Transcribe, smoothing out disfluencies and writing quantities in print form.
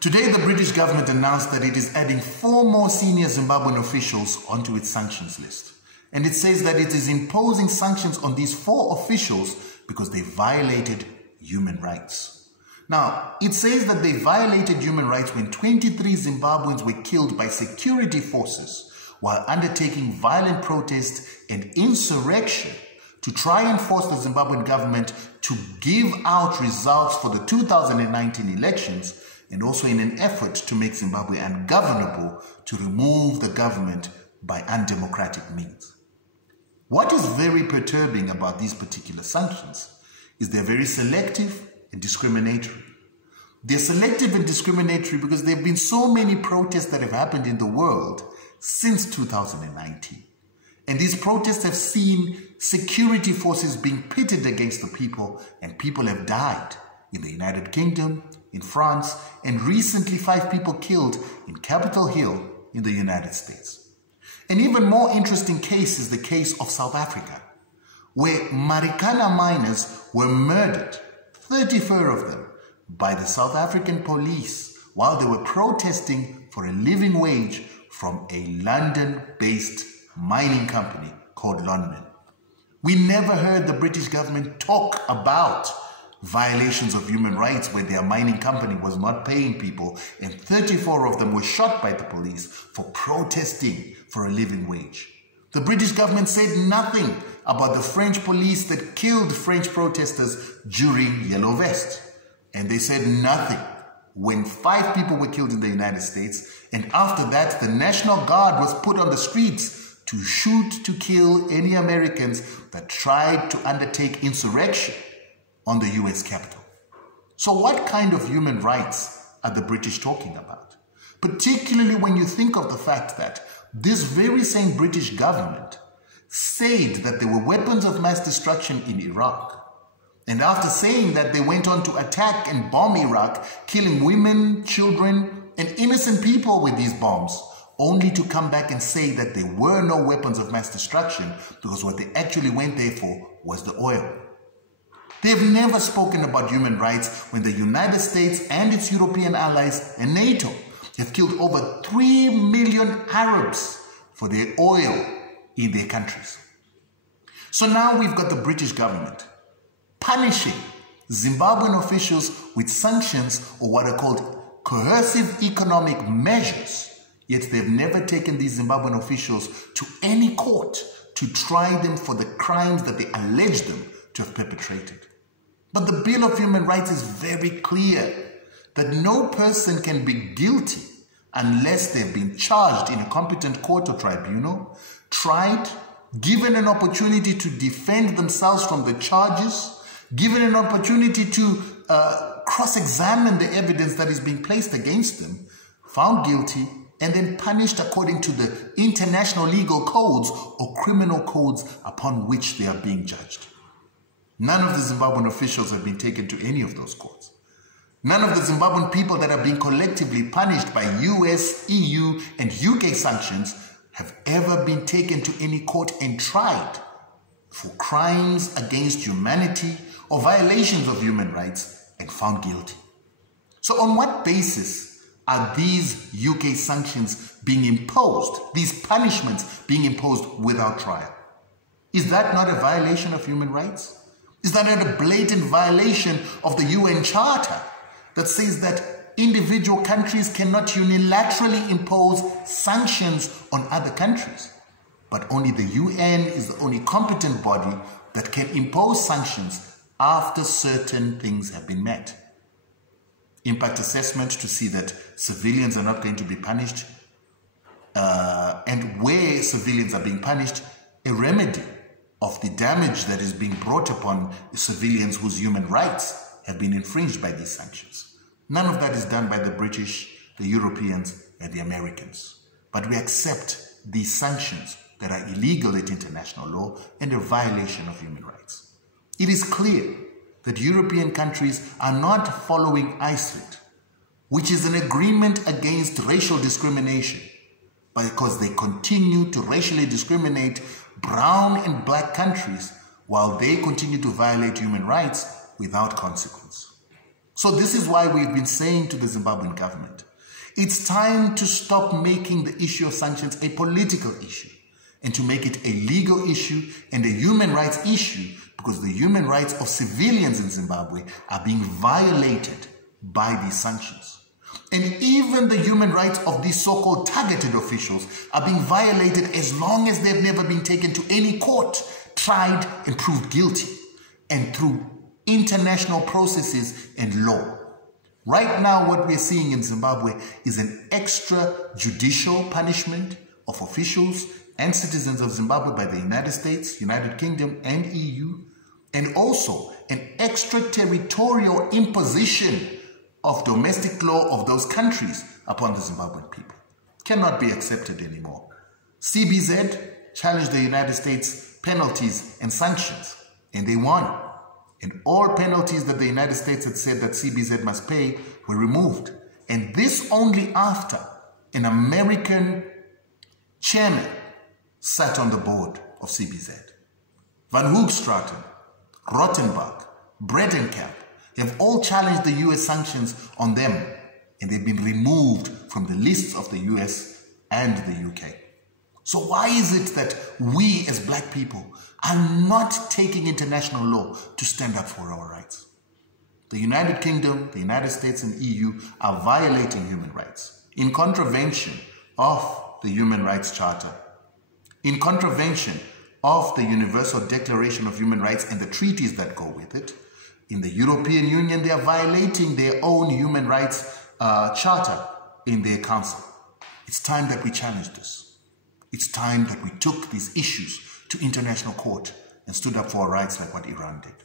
Today, the British government announced that it is adding 4 more senior Zimbabwean officials onto its sanctions list. And it says that it is imposing sanctions on these 4 officials because they violated human rights. Now, it says that they violated human rights when 23 Zimbabweans were killed by security forces while undertaking violent protest and insurrection to try and force the Zimbabwean government to give out results for the 2019 elections, and also in an effort to make Zimbabwe ungovernable, to remove the government by undemocratic means. What is very perturbing about these particular sanctions is they're very selective and discriminatory. They're selective and discriminatory because there have been so many protests that have happened in the world since 2019. And these protests have seen security forces being pitted against the people, and people have died in the United Kingdom, in France, and recently 5 people killed in Capitol Hill in the United States. An even more interesting case is the case of South Africa, where Marikana miners were murdered, 34 of them, by the South African police while they were protesting for a living wage from a London-based mining company called Lonmin. We never heard the British government talk about violations of human rights where their mining company was not paying people, and 34 of them were shot by the police for protesting for a living wage. The British government said nothing about the French police that killed French protesters during Yellow Vest. And they said nothing when 5 people were killed in the United States, and after that the National Guard was put on the streets to shoot to kill any Americans that tried to undertake insurrection on the US Capitol. So what kind of human rights are the British talking about? Particularly when you think of the fact that this very same British government said that there were weapons of mass destruction in Iraq. And after saying that, they went on to attack and bomb Iraq, killing women, children, and innocent people with these bombs, only to come back and say that there were no weapons of mass destruction because what they actually went there for was the oil. They've never spoken about human rights when the United States and its European allies and NATO have killed over 3 million Arabs for their oil in their countries. So now we've got the British government punishing Zimbabwean officials with sanctions, or what are called coercive economic measures, yet they've never taken these Zimbabwean officials to any court to try them for the crimes that they allege them to have perpetrated. But the Bill of Human Rights is very clear that no person can be guilty unless they've been charged in a competent court or tribunal, tried, given an opportunity to defend themselves from the charges, given an opportunity to cross-examine the evidence that is being placed against them, found guilty, and then punished according to the international legal codes or criminal codes upon which they are being judged. None of the Zimbabwean officials have been taken to any of those courts. None of the Zimbabwean people that are being collectively punished by US, EU, and UK sanctions have ever been taken to any court and tried for crimes against humanity or violations of human rights and found guilty. So on what basis are these UK sanctions being imposed, these punishments being imposed without trial? Is that not a violation of human rights? Is that not a blatant violation of the UN Charter that says that individual countries cannot unilaterally impose sanctions on other countries, but only the UN is the only competent body that can impose sanctions after certain things have been met? Impact assessment to see that civilians are not going to be punished, and where civilians are being punished, a remedy of the damage that is being brought upon civilians whose human rights have been infringed by these sanctions. None of that is done by the British, the Europeans, and the Americans. But we accept these sanctions that are illegal at international law and a violation of human rights. It is clear that European countries are not following ICID, which is an agreement against racial discrimination, because they continue to racially discriminate brown and black countries while they continue to violate human rights without consequence. So this is why we've been saying to the Zimbabwean government, it's time to stop making the issue of sanctions a political issue and to make it a legal issue and a human rights issue, because the human rights of civilians in Zimbabwe are being violated by these sanctions. And even the human rights of these so-called targeted officials are being violated as long as they've never been taken to any court, tried and proved guilty, and through international processes and law. Right now, what we're seeing in Zimbabwe is an extrajudicial punishment of officials and citizens of Zimbabwe by the United States, United Kingdom, and EU, and also an extraterritorial imposition of domestic law of those countries upon the Zimbabwean people. Cannot be accepted anymore. CBZ challenged the United States penalties and sanctions, and they won. And all penalties that the United States had said that CBZ must pay were removed. And this only after an American chairman sat on the board of CBZ. Van Hoogstraten, Rottenberg, Bredenkamp have all challenged the US sanctions on them, and they've been removed from the lists of the US and the UK. So why is it that we as black people are not taking international law to stand up for our rights? The United Kingdom, the United States, and EU are violating human rights in contravention of the Human Rights Charter, in contravention of the Universal Declaration of Human Rights and the treaties that go with it. In the European Union, they are violating their own human rights charter in their council. It's time that we challenge this. It's time that we took these issues to international court and stood up for our rights like what Iran did.